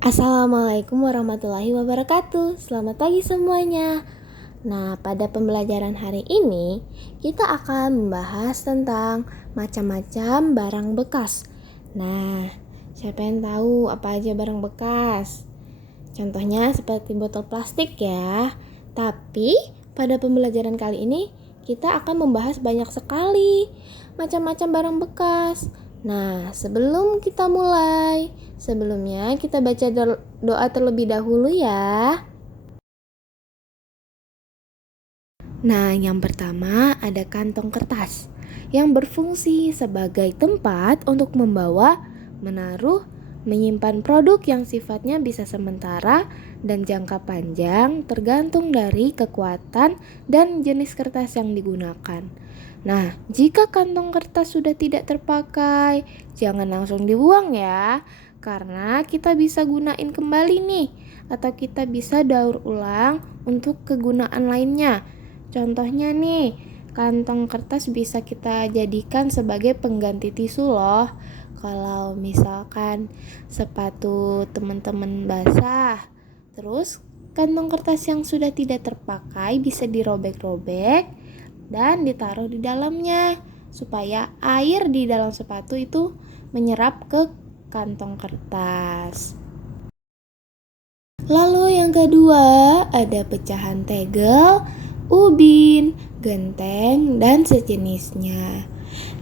Assalamualaikum warahmatullahi wabarakatuh. Selamat pagi semuanya. Nah, pada pembelajaran hari ini kita akan membahas tentang macam-macam barang bekas. Nah, siapa yang tahu apa aja barang bekas? Contohnya seperti botol plastik ya. Tapi pada pembelajaran kali ini kita akan membahas banyak sekali macam-macam barang bekas. Nah, sebelum kita mulai, sebelumnya kita baca doa terlebih dahulu ya. Nah, yang pertama ada kantong kertas yang berfungsi sebagai tempat untuk membawa, menaruh, menyimpan produk yang sifatnya bisa sementara dan jangka panjang tergantung dari kekuatan dan jenis kertas yang digunakan. Nah, jika kantong kertas sudah tidak terpakai, jangan langsung dibuang ya, karena kita bisa gunain kembali nih, atau kita bisa daur ulang untuk kegunaan lainnya. Contohnya nih, kantong kertas bisa kita jadikan sebagai pengganti tisu loh. Kalau misalkan sepatu teman-teman basah, terus kantong kertas yang sudah tidak terpakai bisa dirobek-robek dan ditaruh di dalamnya supaya air di dalam sepatu itu menyerap ke kantong kertas. Lalu yang kedua ada pecahan tegel, ubin, genteng, dan sejenisnya.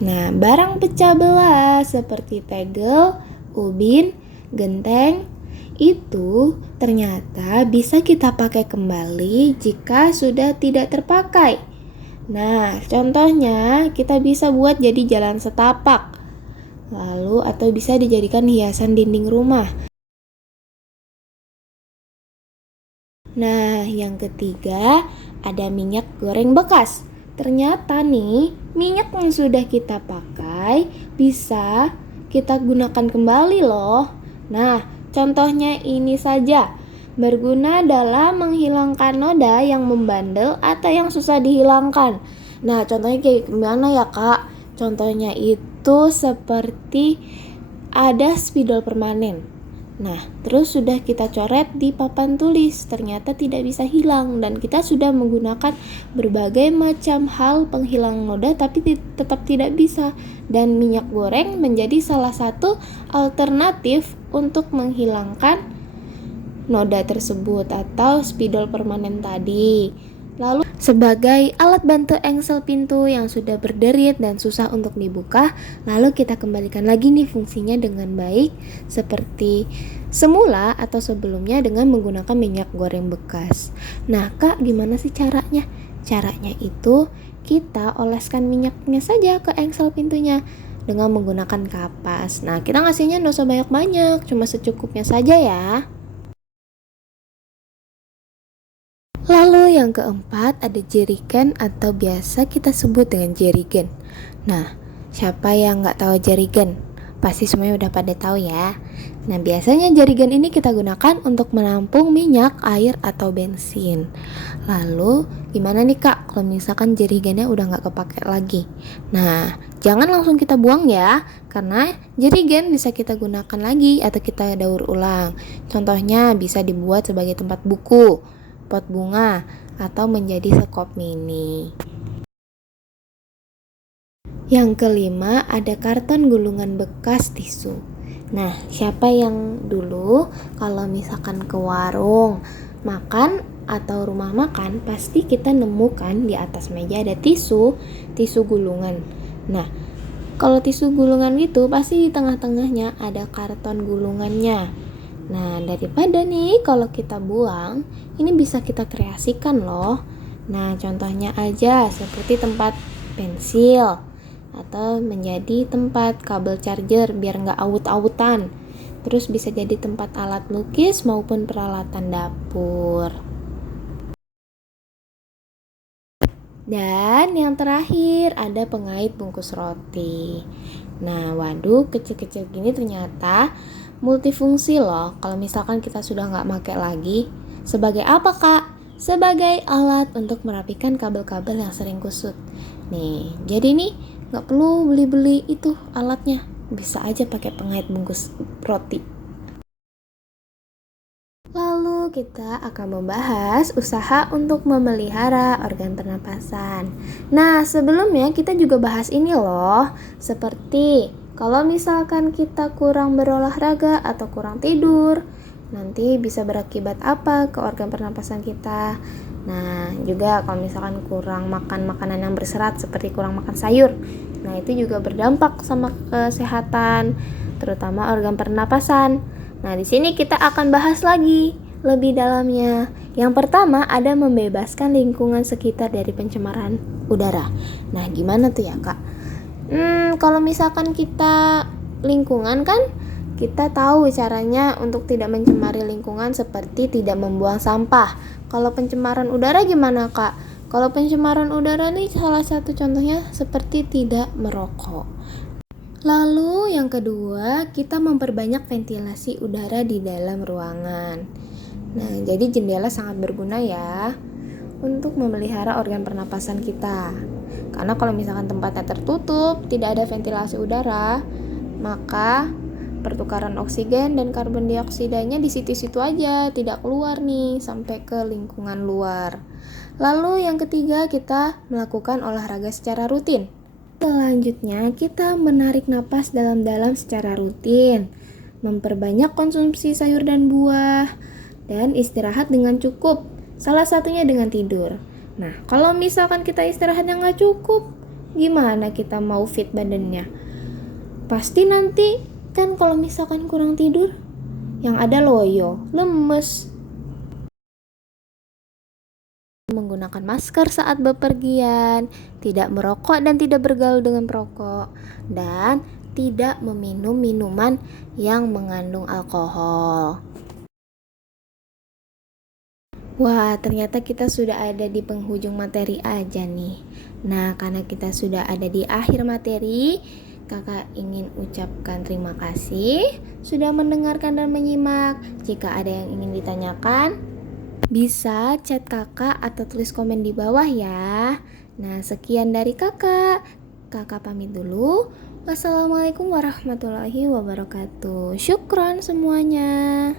Nah, barang pecah belah seperti tegel, ubin, genteng itu ternyata bisa kita pakai kembali jika sudah tidak terpakai. Nah, contohnya kita bisa buat jadi jalan setapak. Lalu atau bisa dijadikan hiasan dinding rumah. Nah, yang ketiga ada minyak goreng bekas. Ternyata nih, minyak yang sudah kita pakai bisa kita gunakan kembali loh. Nah, contohnya ini saja. Berguna dalam menghilangkan noda yang membandel atau yang susah dihilangkan. Nah, contohnya kayak gimana ya, Kak? Contohnya itu seperti ada spidol permanen. Nah, terus sudah kita coret di papan tulis, ternyata tidak bisa hilang dan kita sudah menggunakan berbagai macam hal penghilang noda tapi tetap tidak bisa. Dan minyak goreng menjadi salah satu alternatif untuk menghilangkan noda tersebut atau spidol permanen tadi. Lalu sebagai alat bantu engsel pintu yang sudah berderit dan susah untuk dibuka, lalu kita kembalikan lagi nih fungsinya dengan baik seperti semula atau sebelumnya dengan menggunakan minyak goreng bekas. Nah, Kak, gimana sih caranya? Caranya itu kita oleskan minyaknya saja ke engsel pintunya dengan menggunakan kapas. Nah, kita ngasihnya nggak usah banyak-banyak, cuma secukupnya saja ya. Lalu yang keempat ada jerigen atau biasa kita sebut dengan jerigen. Nah, siapa yang nggak tahu jerigen? Pasti semuanya udah pada tahu ya. Nah, biasanya jerigen ini kita gunakan untuk menampung minyak, air, atau bensin. Lalu, gimana nih Kak kalau misalkan jerigennya udah nggak kepake lagi? Nah, jangan langsung kita buang ya, karena jerigen bisa kita gunakan lagi atau kita daur ulang. Contohnya bisa dibuat sebagai tempat buku, pot bunga, atau menjadi sekop mini. Yang kelima ada karton gulungan bekas tisu. Nah, siapa yang dulu kalau misalkan ke warung makan atau rumah makan pasti kita nemukan di atas meja ada tisu gulungan. Nah, kalau tisu gulungan itu pasti di tengah-tengahnya ada karton gulungannya. Nah, daripada nih kalau kita buang, ini bisa kita kreasikan loh. Nah, contohnya aja seperti tempat pensil atau menjadi tempat kabel charger biar nggak awut-awutan. Terus bisa jadi tempat alat lukis maupun peralatan dapur. Dan yang terakhir ada pengait bungkus roti. Nah, waduk kecil-kecil gini ternyata multifungsi loh. Kalau misalkan kita sudah nggak pakai lagi, sebagai apa Kak? Sebagai alat untuk merapikan kabel-kabel yang sering kusut. Nih, jadi nih nggak perlu beli-beli itu alatnya, bisa aja pakai pengait bungkus roti. kita akan membahas usaha untuk memelihara organ pernapasan. Nah, sebelumnya kita juga bahas ini loh, seperti kalau misalkan kita kurang berolahraga atau kurang tidur, nanti bisa berakibat apa ke organ pernapasan kita. Nah, juga kalau misalkan kurang makan makanan yang berserat seperti kurang makan sayur, nah itu juga berdampak sama kesehatan, terutama organ pernapasan. Nah, di sini kita akan bahas lagi lebih dalamnya. Yang pertama ada membebaskan lingkungan sekitar dari pencemaran udara. Nah, gimana tuh ya, Kak? Kalau misalkan kita lingkungan kan, kita tahu caranya untuk tidak mencemari lingkungan seperti tidak membuang sampah. Kalau pencemaran udara gimana, Kak? Kalau pencemaran udara nih salah satu contohnya seperti tidak merokok. Lalu yang kedua, kita memperbanyak ventilasi udara di dalam ruangan. Nah, jadi jendela sangat berguna ya untuk memelihara organ pernapasan kita. Karena kalau misalkan tempatnya tertutup, tidak ada ventilasi udara, maka pertukaran oksigen dan karbon dioksidanya di situ-situ aja, tidak keluar nih sampai ke lingkungan luar. Lalu yang ketiga, kita melakukan olahraga secara rutin. Selanjutnya, kita menarik napas dalam-dalam secara rutin, memperbanyak konsumsi sayur dan buah, dan istirahat dengan cukup, salah satunya dengan tidur. Nah, kalau misalkan kita istirahatnya nggak cukup, gimana kita mau fit badannya? Pasti nanti kan kalau misalkan kurang tidur, yang ada loyo, lemes. Menggunakan masker saat bepergian, tidak merokok dan tidak bergaul dengan perokok, dan tidak meminum minuman yang mengandung alkohol. Wah, ternyata kita sudah ada di penghujung materi aja nih. Nah, karena kita sudah ada di akhir materi, Kakak ingin ucapkan terima kasih sudah mendengarkan dan menyimak. Jika ada yang ingin ditanyakan, bisa chat kakak atau tulis komen di bawah ya. Nah, sekian dari kakak. Kakak pamit dulu. Wassalamualaikum warahmatullahi wabarakatuh. Syukron semuanya.